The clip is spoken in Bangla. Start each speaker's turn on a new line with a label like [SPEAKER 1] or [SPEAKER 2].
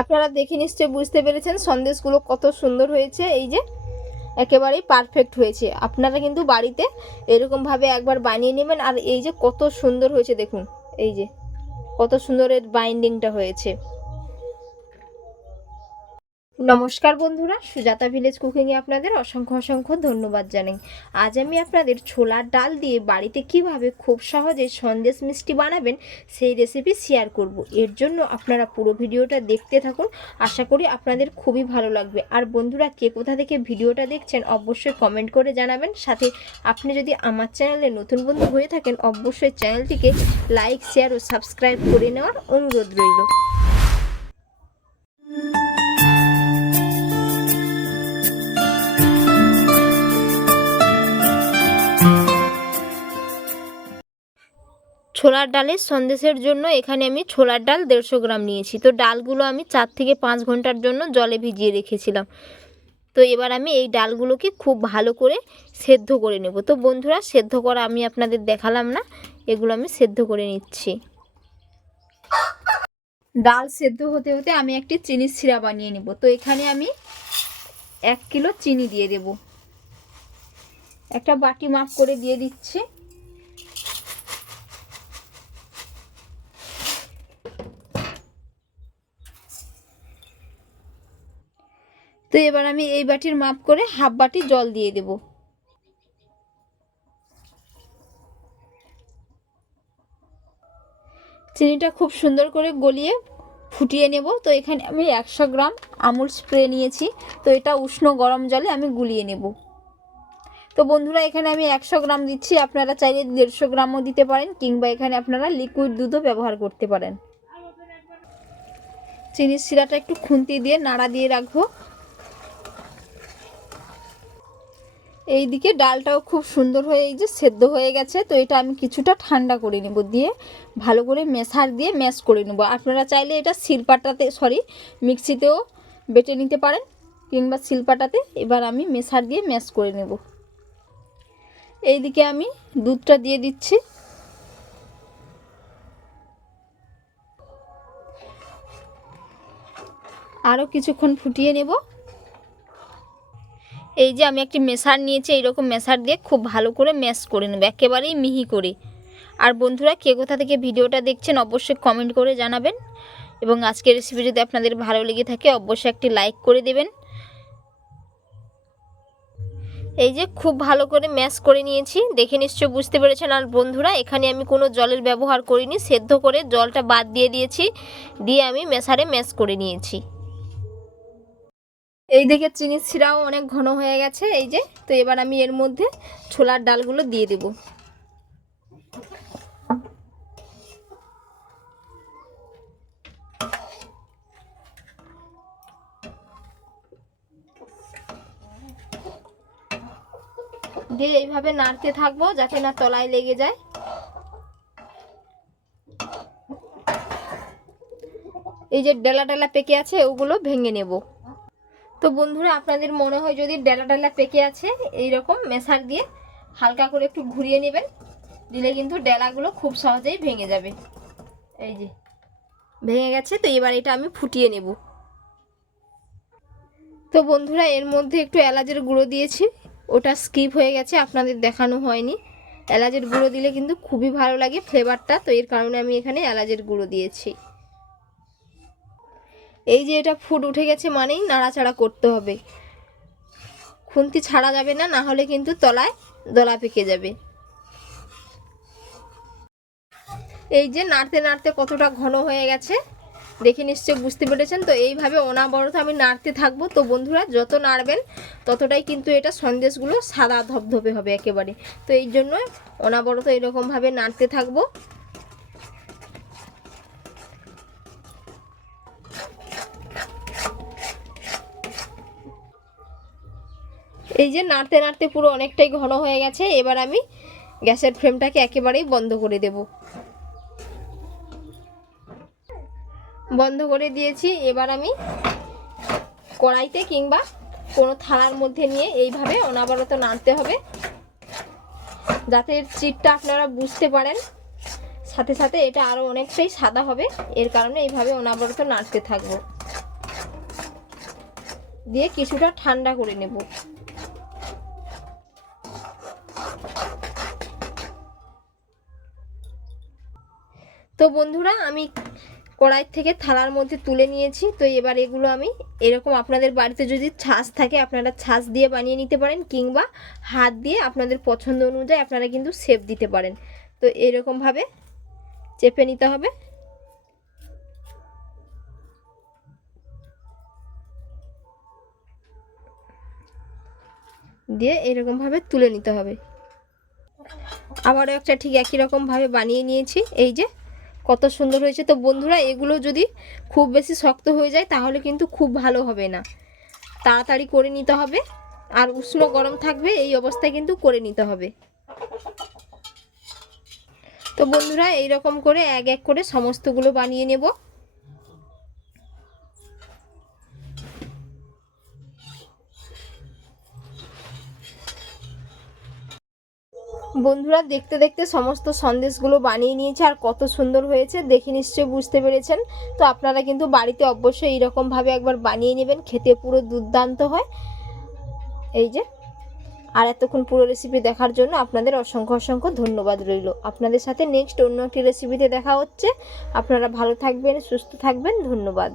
[SPEAKER 1] আপনারা দেখে নিশ্চয়ই বুঝতে পেরেছেন সন্দেশগুলো কত সুন্দর হয়েছে, এই যে একেবারেই পারফেক্ট হয়েছে। আপনারা কিন্তু বাড়িতে এরকমভাবে একবার বানিয়ে নেবেন আর এই যে কত সুন্দর হয়েছে দেখুন, এই যে কত সুন্দর এর বাইন্ডিংটা হয়েছে। নমস্কার বন্ধুরা, সুজাতা ভিলেজ কুকিংয়ে আপনাদের অসংখ্য অসংখ্য ধন্যবাদ জানাই। আজ আমি আপনাদের ছোলার ডাল দিয়ে বাড়িতে কীভাবে খুব সহজে সন্দেশ মিষ্টি বানাবেন সেই রেসিপি শেয়ার করব। এর জন্য আপনারা পুরো ভিডিওটা দেখতে থাকুন, আশা করি আপনাদের খুবই ভালো লাগবে। আর বন্ধুরা, কে কোথা থেকে ভিডিওটা দেখছেন অবশ্যই কমেন্ট করে জানাবেন। সাথে আপনি যদি আমার চ্যানেলে নতুন বন্ধু হয়ে থাকেন, অবশ্যই চ্যানেলটিকে লাইক শেয়ার ও সাবস্ক্রাইব করে নেওয়ার অনুরোধ রইল। ছোলার ডালের সন্দেশের জন্য এখানে আমি ছোলার ডাল দেড়শো গ্রাম নিয়েছি। তো ডালগুলো আমি চার থেকে পাঁচ ঘণ্টার জন্য জলে ভিজিয়ে রেখেছিলাম। তো এবার আমি এই ডালগুলোকে খুব ভালো করে সেদ্ধ করে নেব। তো বন্ধুরা, সেদ্ধ করা আমি আপনাদের দেখালাম না, এগুলো আমি সেদ্ধ করে নিচ্ছি। ডাল সেদ্ধ হতে হতে আমি একটি চিনির সিরা বানিয়ে নেব। তো এখানে আমি এক কিলো চিনি দিয়ে দেব। একটা বাটি মাপ করে দিয়ে দিচ্ছি। তো এবার আমি এই বাটির মাপ করে হাফ বাটি জল দিয়ে দেব। চিনিটা খুব সুন্দর করে গলিয়ে ফুটিয়ে নেব। তো এখানে আমি একশো গ্রাম আমুল স্প্রে নিয়েছি। তো এটা উষ্ণ গরম জলে আমি গুলিয়ে নেব। তো বন্ধুরা, এখানে আমি একশো গ্রাম দিচ্ছি। আপনারা চাইলে দেড়শো গ্রামও দিতে পারেন কিংবা এখানে আপনারা লিকুইড দুধও ব্যবহার করতে পারেন। চিনির শিরাটা একটু খুন্তি দিয়ে নাড়া দিয়ে রাখব। এইদিকে ডালটাও খুব সুন্দর হয়ে এই যে সেদ্ধ হয়ে গেছে, তো এটা আমি কিছুটা ঠান্ডা করে নেব দিয়ে, ভালো করে মেশার দিয়ে ম্যাশ করে নেব। আপনারা চাইলে এটা শিলপাটাতে সরি মিক্সিতেও বেটে নিতে পারেন, কিংবা শিলপাটাতে, এবার আমি মেশার দিয়ে ম্যাশ করে নেব। এইদিকে আমি দুধটা দিয়ে দিচ্ছি। আরও কিছুক্ষণ ফুটিয়ে নেব। এই যে আমি একটি মেশার নিয়েছি, এইরকম মেশার দিয়ে খুব ভালো করে ম্যাশ করে নেব, একেবারেই মিহি করে। আর বন্ধুরা, কে কোথা থেকে ভিডিওটা দেখছেন অবশ্যই কমেন্ট করে জানাবেন। এবং আজকের রেসিপি যদি আপনাদের ভালো লেগে থাকে, অবশ্যই একটি লাইক করে দেবেন। এই যে খুব ভালো করে ম্যাশ করে নিয়েছি, দেখে নিশ্চয় বুঝতে পেরেছেন। আর বন্ধুরা, এখানে আমি কোনো জলের ব্যবহার করিনি, সেদ্ধ করে জলটা বাদ দিয়ে দিয়েছি, দিয়ে আমি মেশারে ম্যাশ করে নিয়েছি। এই দিকে চিনির শিরাও অনেক ঘন হয়ে গেছে, এই যে। তো এবার আমি এর মধ্যে ছোলার ডালগুলো দিয়ে দেব। দিয়ে এইভাবে নাড়তে থাকব যাতে না তলায় লেগে যায়। এই যে ডেলা ডেলা পেকে আছে, ওগুলো ভেঙে নেব। তো বন্ধুরা, আপনাদের মনে হয় যদি ডেলা ডেলা পেকে আছে এই রকম মেশার দিয়ে হালকা করে একটু ঘুরিয়ে নেবেন, দিলে কিন্তু ডেলাগুলো খুব সহজেই ভেঙে যাবে। এই যে, ভেঙে গেছে, তো এবার এটা আমি ফুটিয়ে নেব। তো বন্ধুরা, এর মধ্যে একটু এলাচের গুঁড়ো দিয়েছি, ওটা স্কিপ হয়ে গেছে, আপনাদের দেখানো হয়নি। এলাচের গুঁড়ো দিলে কিন্তু খুবই ভালো লাগে ফ্লেভারটা, তো এর কারণে আমি এখানে এলাচের গুঁড়ো দিয়েছি। এই যে এটা ফুট উঠে গেছে মানেই নাড়াচাড়া করতে হবে। খুন্তি ছাড়া যাবে না না হলে কিন্তু তলায় দলা পেকে যাবে। এই যে নাড়তে নাড়তে কতটা ঘন হয়ে গেছে, দেখে নিশ্চয় বুঝতে পেরেছেন? তো এইভাবে অনাবরত আমি নাড়তে থাকব। তো বন্ধুরা, যত নাড়বেন, ততটাই কিন্তু এটা সন্দেশগুলো সাদা ধপধপে হবে একেবারে। তো এই জন্য অনাবরত এরকমভাবে নাড়তে থাকব। এই যে নাড়তে নাড়তে পুরো অনেকটাই ঘন হয়ে গেছে, এবার আমি গ্যাসের ফ্লেমটাকে একেবারেই বন্ধ করে দেব। বন্ধ করে দিয়েছি, এবার আমি কড়াইতে কিংবা কোনো থালার মধ্যে নিয়ে এইভাবে অনাবরত নাড়তে হবে। যাতে চিটটা আপনারা বুঝতে পারেন, সাথে সাথে এটা আরও অনেকটাই সাদা হবে, এর কারণে এইভাবে অনাবরত নাড়তে থাকব। দিয়ে কিছুটা ঠান্ডা করে নেব। তো বন্ধুরা, আমি কড়াই থেকে থালার মধ্যে তুলে নিয়েছি। তো এবার এগুলো আমি এরকম আপনাদের বাড়িতে যদি ছাঁচ থাকে, আপনারা ছাঁচ দিয়ে বানিয়ে নিতে পারেন কিংবা হাত দিয়ে আপনাদের পছন্দ অনুযায়ী আপনারা কিন্তু শেপ দিতে পারেন। তো এরকমভাবে চেপে নিতে হবে। দিয়ে এরকমভাবে তুলে নিতে হবে। আবারও একটা ঠিক একই রকমভাবে বানিয়ে নিয়েছি। এই যে কত সুন্দর হয়েছে। তো বন্ধুরা, এগুলো যদি খুব বেশি শক্ত হয়ে যায়, তাহলে কিন্তু খুব ভালো হবে না। তাড়াতাড়ি করে নিতে হবে। আর উষ্ণ গরম থাকবে, এই অবস্থায় কিন্তু করে নিতে হবে। তো বন্ধুরা এই রকম করে এক এক করে সমস্তগুলো বানিয়ে নেব। বন্ধুরা দেখতে দেখতে সমস্ত সন্দেশগুলো বানিয়ে নিয়েছে আর কত সুন্দর হয়েছে, দেখে নিশ্চয়ই বুঝতে পেরেছেন। তো আপনারা কিন্তু বাড়িতে অবশ্যই এইরকমভাবে একবার বানিয়ে নেবেন, খেতে পুরো দুর্দান্ত হয়। এই যে, আর এতক্ষণ পুরো রেসিপি দেখার জন্য আপনাদের অসংখ্য অসংখ্য ধন্যবাদ রইল। আপনাদের সাথে নেক্সট অন্য একটি রেসিপিতে দেখা হচ্ছে। আপনারা ভালো থাকবেন, সুস্থ থাকবেন, ধন্যবাদ।